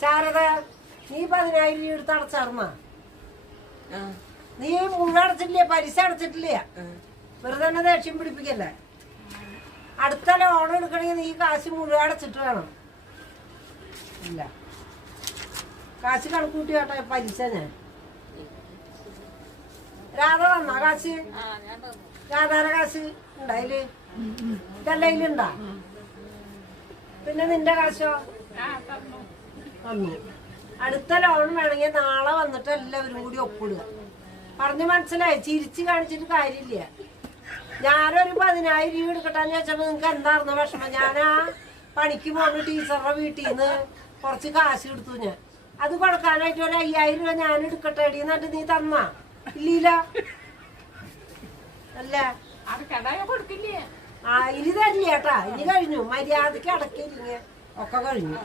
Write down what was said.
ശാരദ, നീ 10,000 രൂപ എടുത്ത് അടച്ചാർന്ന? നീ മുഴുവൻ അടച്ചിട്ടില്ലേ? പലിശ അടച്ചിട്ടില്ല. വെറുതെ തന്നെ ദേഷ്യം പിടിപ്പിക്കല്ലേ. അടുത്ത ലോൺ എടുക്കണമെങ്കിൽ നീ കാശ് മുഴുവൻ അടച്ചിട്ട് വേണം. ഇല്ല, കാശ് കണക്കൂട്ടി കേട്ടോ പലിശ. ഞാൻ രാധ തന്നാ കാശ്? രാധാര കാശ് ഉണ്ടായില്? ഇതല്ലയിലുണ്ടാ? പിന്നെ നിന്റെ കാശോ? വന്നു. അടുത്ത ലോൺ വേണമെങ്കിൽ നാളെ വന്നിട്ട് എല്ലാവരും കൂടി ഒപ്പിടുക. പറഞ്ഞു മനസ്സിലായി? ചിരിച്ച് കാണിച്ചിട്ട് കാര്യമില്ല. ഞാനൊരു 10,000 രൂപ എടുക്കട്ടാന്ന് ചോദിച്ചപ്പോ നിങ്ങക്ക് എന്തായിരുന്നു വിഷമം? ഞാനാ പണിക്ക് പോകുന്ന ടീച്ചറുടെ വീട്ടിൽ നിന്ന് കുറച്ച് കാശ് എടുത്തു. ഞാൻ അത് കൊടുക്കാനായിട്ട് ഒരു 5,000 രൂപ ഞാൻ എടുക്കട്ടെ അടി എന്നിട്ട് നീ തന്നാ? ഇല്ല അല്ല, ഇനി തരില്ല കേട്ടാ. ഇനി കഴിഞ്ഞു. മര്യാദക്ക് അടക്കില്ല, ഒക്കെ കഴിഞ്ഞു.